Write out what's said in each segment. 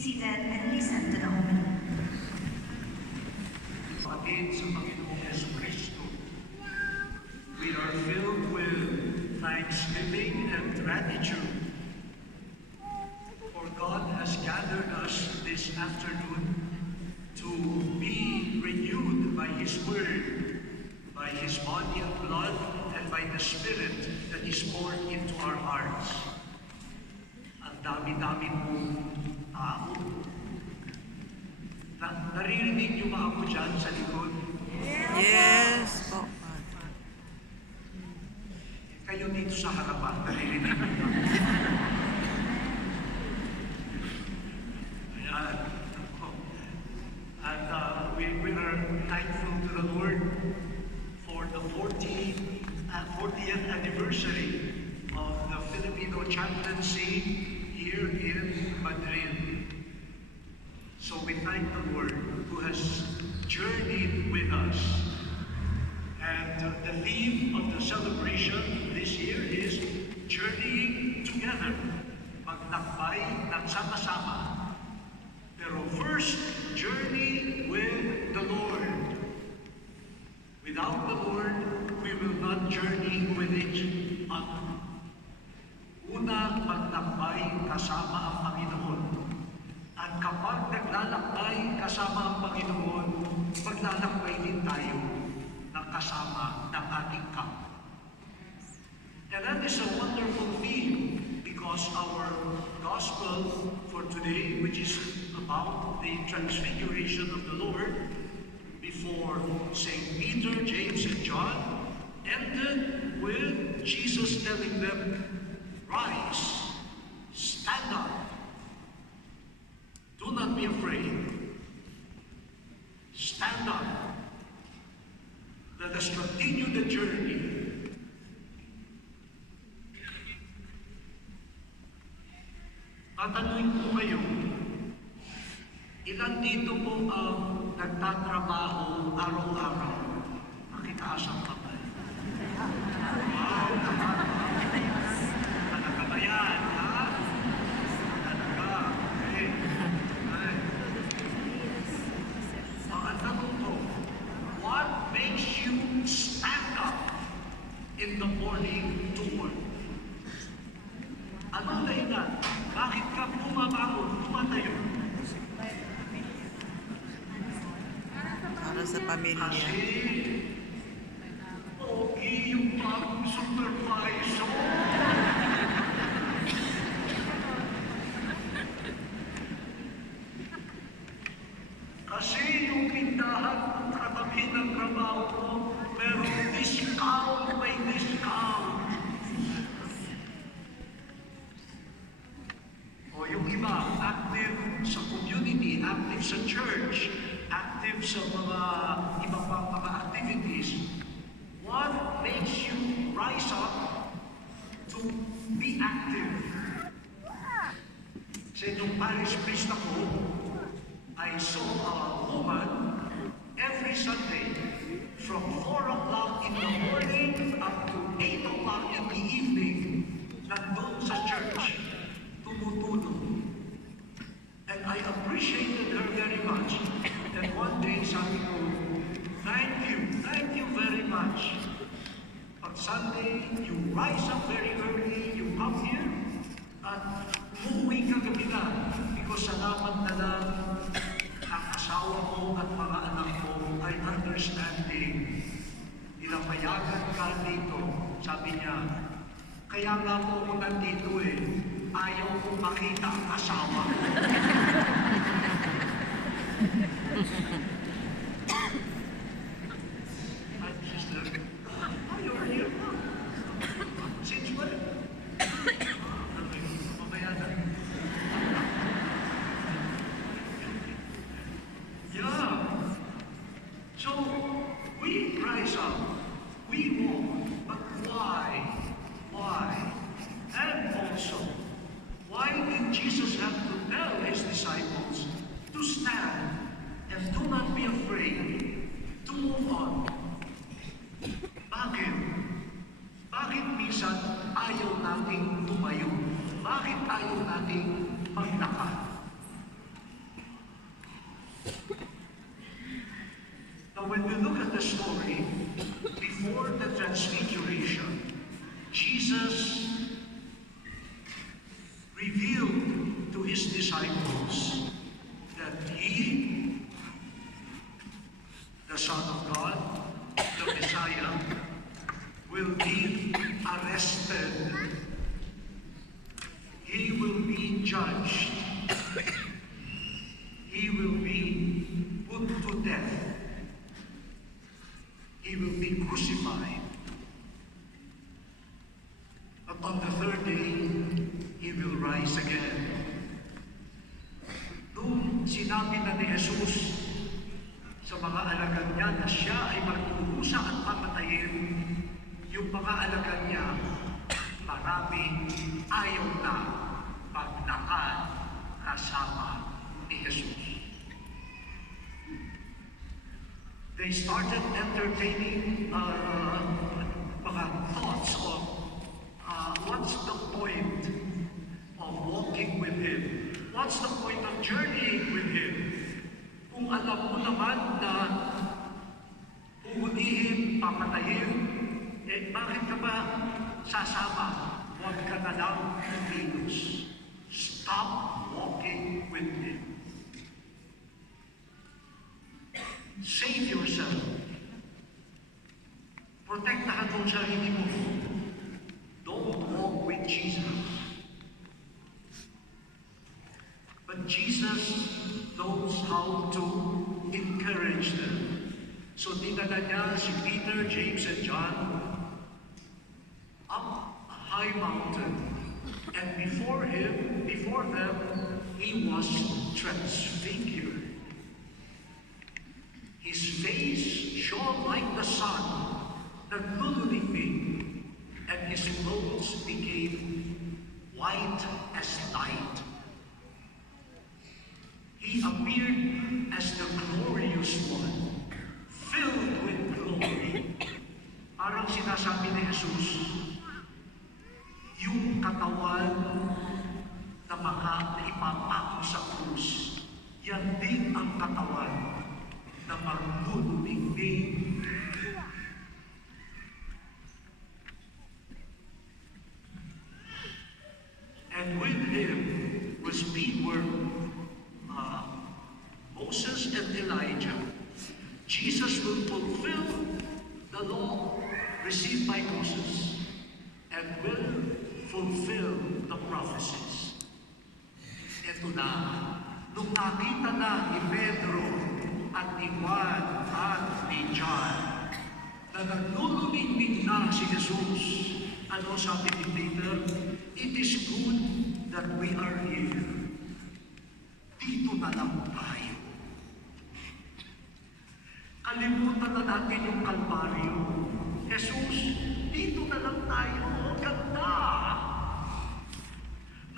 seated and listen to the homily. Kapatid sa Panginoong Jesucristo, we are filled with thanksgiving and gratitude, for God has gathered us this afternoon to be renewed by His Word, by His body and blood, and by the Spirit that is poured into our hearts. Ang dami-dami pong tao. Naririnig niyo ba ako dyan sa likod? Yes po. Kayo dito sa harapan, naririnig niyo ba? Ayan. And we are thankful to the Lord for the 40th anniversary of the Filipino chaplaincy here in Madrid. So we thank the Lord who has journeyed with us. And the theme of the celebration this year is journeying together. Maglakbay ng sama-sama. Pero first, journey with the Lord. Without the Lord, we will not journey with each other. Una, maglakbay kasama ang Panginoon. At kapag naglalakbay kasama ang Panginoon, maglalakbay din tayo ng kasama ng ating kapwa. And that is a wonderful theme because our gospel for today, which is about the transfiguration of the Lord before St. Peter, James, and John, ended with Jesus telling them, "Rise, stand up. Do not be afraid. Stand up. Let us continue the journey." Tatanungin ko kayo, ilan dito po ang nagtatrabaho araw-araw? Nakitaas ang kamay. Wow, naman. Talaga ba yan, ha? Talaga. Okay. Ang tanong ko, what makes you stand up in the morning to work? Anong dahilan? Bakit ka bumabangon, tumatayo? Para sa pamilya. Kasi, okay yung bagong supervisor. Kasi yung tindahan ng katabi ng trabaho ko, merong discount, may discount. O yung iba, active sa community, active sa church, active sa mga iba pang mga activities. What makes you rise up to be active? Sa inyong parish priest ako, I saw a woman every Sunday from 4 o'clock in the morning up to 8 o'clock in the evening nandun sa church, tumutulong. And I appreciated her very much. And one day, sabi ko, thank you very much. On Sunday, you rise up very early, you come here, at umuwi ka gabi na. Because salamat na lang ang asawa mo at mga anak mo ay understanding. Pinapayagan ka dito, sabi niya, kaya nga po ako nandito ayaw kong makita ang asawa ko. Sister, you're here. Since when? Mamaya na. Yeah. So, we rise up. We walk. But why? Why? And also, why did Jesus have to tell his disciples to stand and do not be disciples that he, the Son of God, the Messiah, will be arrested. He will be judged. He will be put to death. He will be crucified. But on the third day, he will rise again. Nung sinabi na ni Jesus sa mga alagad niya na siya ay magkukusa at papatayin, yung mga alagad niya, marami ayaw na maglakad kasama ni Jesus. They started entertaining mga thoughts of what's the point of walking with Him? What's the point of journeying with Him? Kung alam mo naman na uulihin, papatayin, bakit ka ba sasama? Huwag ka na lang kumilos. Stop walking with Him. Save yourself. Protektahan mo ang sarili mo. Don't walk with Jesus. But Jesus knows how to encourage them. So dinala niya si Peter, James, and John up a high mountain. And before them, he was transfigured. His face shone like the sun, naglulumigmig, and his clothes became white as light. He appeared as the glorious one, filled with glory. Parang sinasabi ni Jesus, yung katawan na ipapako sa krus, yan din ang katawan na maglulumigmig. And with him were Moses and Elijah. Jesus will fulfill the law received by Moses and will fulfill the prophecies. Ito na, nung nakita na ni Pedro at ni Juan at ni John na naglulumigmig na si Jesus, ano sabi ni Peter? It is good that we are here. Dito na lang tayo. Kalimutan na natin yung Kalbaryo. Jesus, dito na lang tayo. Ganda!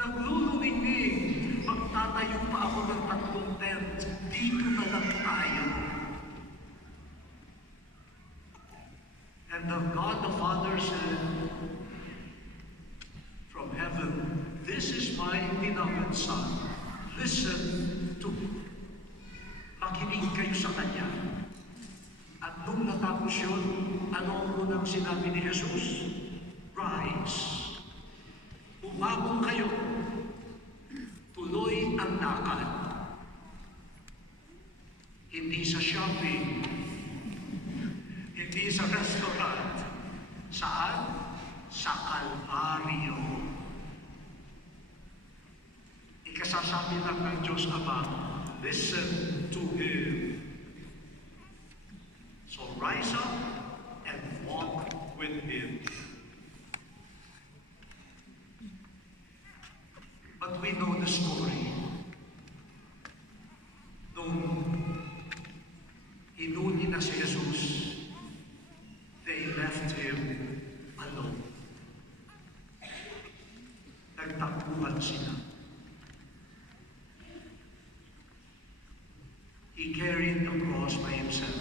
Naglulumigmig. Magtatayo pa ako ng 3 tent. Dito na lang tayo. And the God the Father said from heaven, this is my beloved Son. Listen to me. Makinig kayo sa Kanya. At nung natapos yun, ano ang unang sinabi ni Jesus? Rise. Umabong kayo. Tuloy ang lakad. Hindi sa shopping. Hindi sa restaurant. Saan? Sa Kalbaryo. Ikasasabi lang ng Diyos Ama, listen to Him. So rise up and walk with Him. But we know the story. Nung hinuli na si Jesus, they left Him alone. Nagtakbuhan sila. He carried the cross by himself.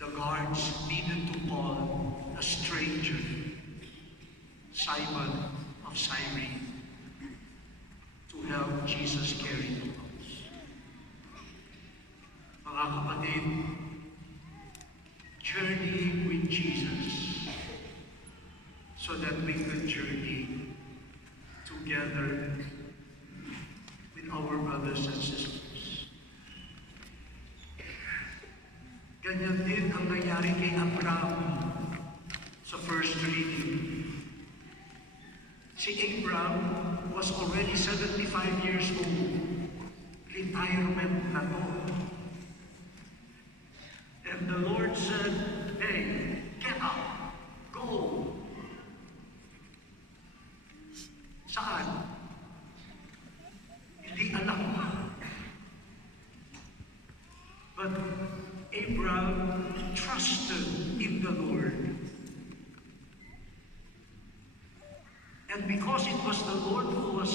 The guards needed to call a stranger, Simon of Cyrene, to help Jesus carry the cross. Mga kapatid, journeying with Jesus so that we could journey together them with our brothers and sisters. Ganyan din ang nangyari kay Abraham sa first reading. Si Abraham was already 75 years old. Retirement na to. And the Lord said, hey, get up, go. Saan? Hindi alam. But Abraham trusted in the Lord. And because it was the Lord who was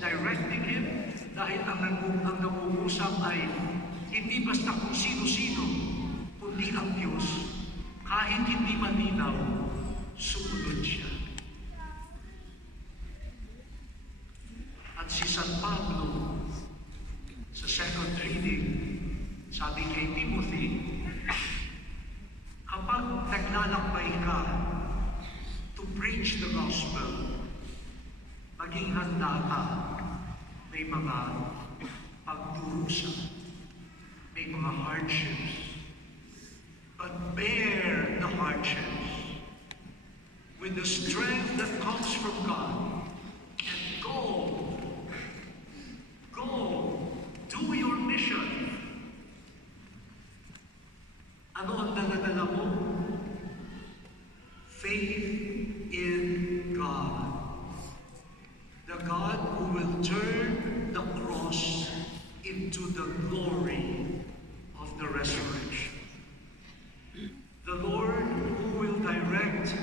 directing him, dahil ang nangungusap ay hindi basta kung sino-sino, kundi ang Diyos, kahit hindi malinaw, sumunod siya. At si San Pablo, sa second reading, sabi kay Timothy, kapag naglalakbay ka to preach the gospel, maging handa ka, may mga pagdurusa, may mga hardships, but bear the hardships with the strength that comes from God, and go, do your mission. Ano ang dala-dala mo? Faith in God. The God who will turn the cross into the glory of the resurrection. The Lord who will direct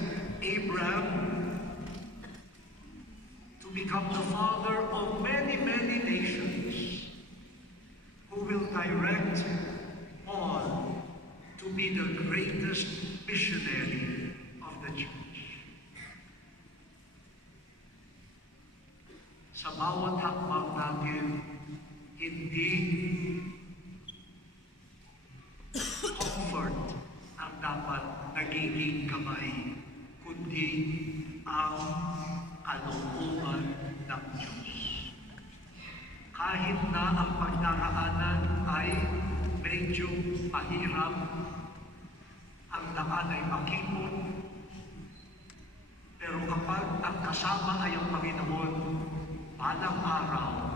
Abraham to become the father of many, many nations, who will direct Paul to be the greatest missionary of the church. Sa bawat hakbang natin, hindi comfort ang dapat nagiging kamay, kundi ang kalooban ng Diyos. Kahit na ang pagdaraanan ay medyo mahirap, ang daan ay makipot, pero kapag ang kasama ay ang Panginoon, balang araw,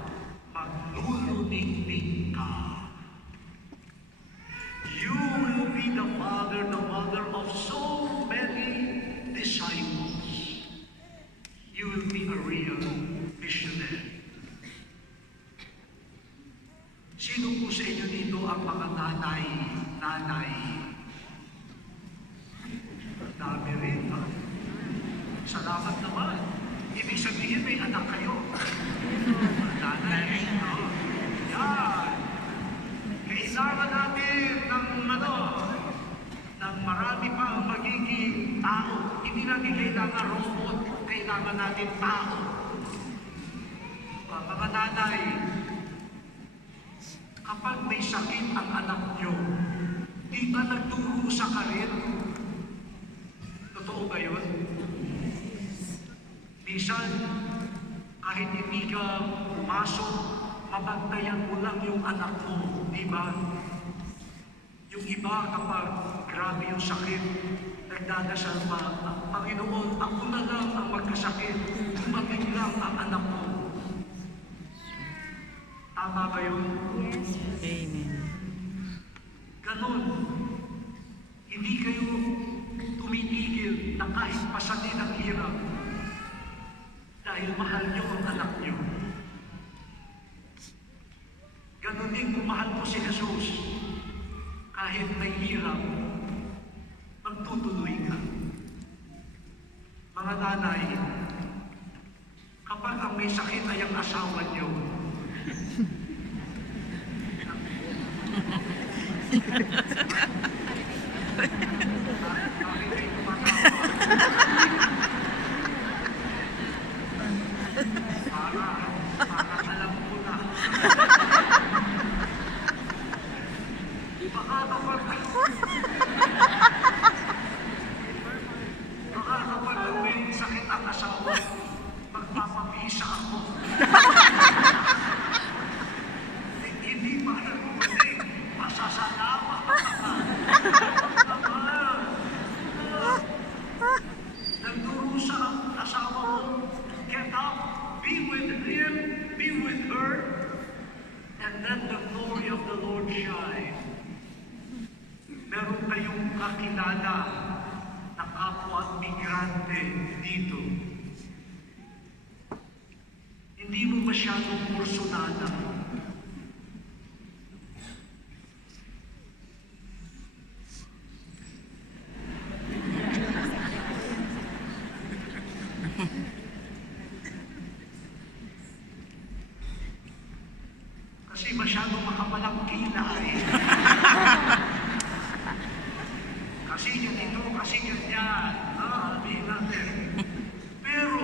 magluluningning ka. You will be the father, the mother of so many disciples. You will be a real missionary. Sino po sa inyo dito ang mga nanay? Dami rin, ha? Salamat naman. Ibig sabihin may anak kayo. Nanay. Yan. Kailangan natin ng marami pang magiging tao. Hindi natin kailangan robot. Kailangan natin tao. Mga nanay, kapag may sakit ang anak nyo, di ba nagdurusa ka rin? Totoo ba yun? Minsan, kahit hindi ka pumasok, mabantayan mo lang yung anak mo, di ba? Yung iba kapag grabe yung sakit, nagdadasal pa, Panginoon, ako na lang ang magkasakit, dumating lang ang anak mo. Tama ba yun? Yes. Amen. Ganon. Hindi kayo tumitigil na kahit pasanin ang hirap dahil mahal niyo ang anak niyo. Ganon din kung mahal mo si Jesus, kahit may hirap, magtutuloy ka. Mga nanay, kapag ang may sakit ay ang asawa niyo, bakit kayo tumatawa? Para alam ko na. Baka kapag may sakit ang asawa, magpapabisa ako. porsyonada. Kasi masyadong makapalang kila eh. Kasi yun ito, kasi yun yan. Sabihin natin. Pero,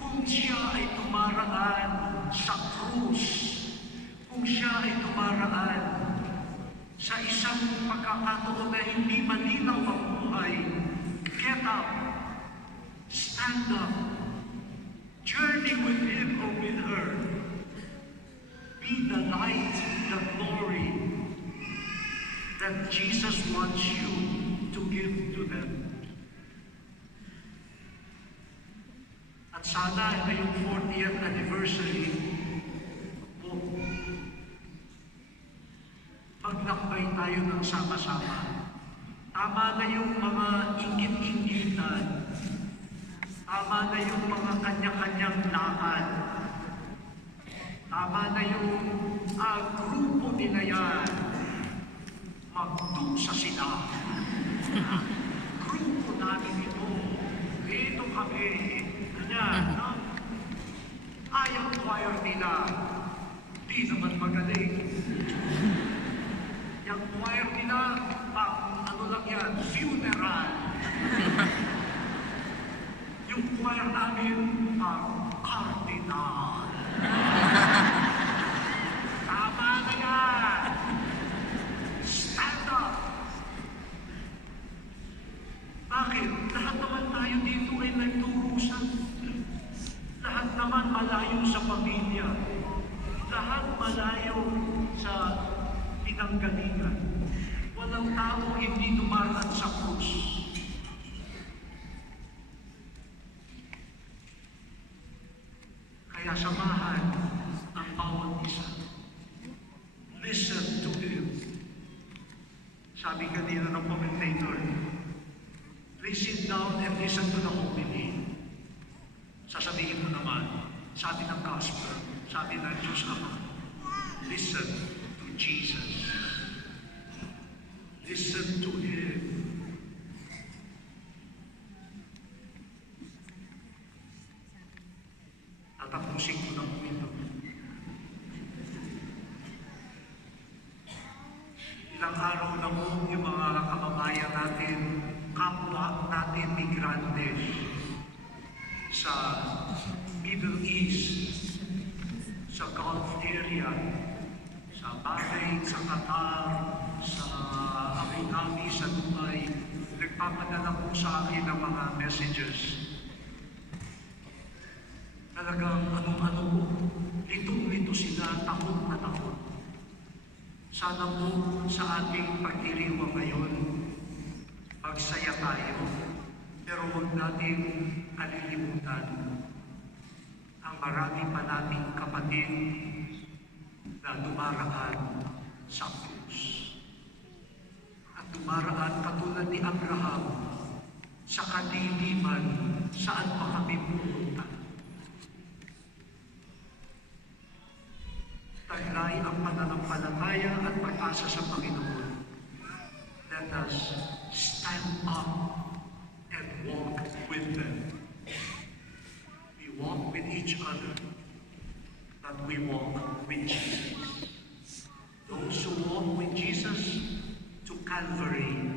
kung siya ay tumaraan sa krus, kung siya ay tumaraan sa isang pagkakataon na hindi malinaw ang buhay, get up, stand up, journey with him or with her. Be the light, the glory that Jesus wants you to give to them. At sana ngayong 40th anniversary po, maglakbay tayo ng sama-sama. Tama na yung mga ingit-ingitan. Tama na yung mga kanya-kanyang lakad. Tama na yung grupo nila yan. Magtuksa sila. Grupo namin ito. Dito kami. Ganyan, no? Ayaw choir nila. Di naman magaling. Yung choir nila, ano lang yan, funeral. Yung choir namin, cardinal. Tama na yan. Stand up. Bakit? Lahat naman tayo dito ay nagturusan. Lahat naman malayo sa pamilya. Lahat malayo sa pinanggalingan. Walang tao hindi dumaraan sa krus. Kaya samahan ang bawat isa. Listen to him. Sabi kanina ng commentator, please sit down and listen to the homily. Sasabihin mo naman, sabi ng gospel, sabi ng Diyos Ama, listen to Jesus. Listen to him. Tatapusin ko na po ito. Ilang araw na po yung mga kababayan natin, kapwa natin migrantes sa Middle East, sa Gulf area, sa Bahrain, sa Qatar, sa Abu Dhabi, sa Dubai, nagpapadala po sa akin ng mga messages. Talagang anong-ano po, litong-lito sila, takot na takot. Sana po sa ating pagdiriwang ngayon, magsaya tayo, pero huwag natin kalilimutan ang marami pa nating kapatid na dumaraan sa krus. At dumaraan katulad ni Abraham sa kadiliman saan pa kami pumunta. Taglay ang pananampalataya at pag-asa sa Panginoon. Let us stand up and walk with them. We walk with each other, but we walk with Jesus. Those who walk with Jesus to Calvary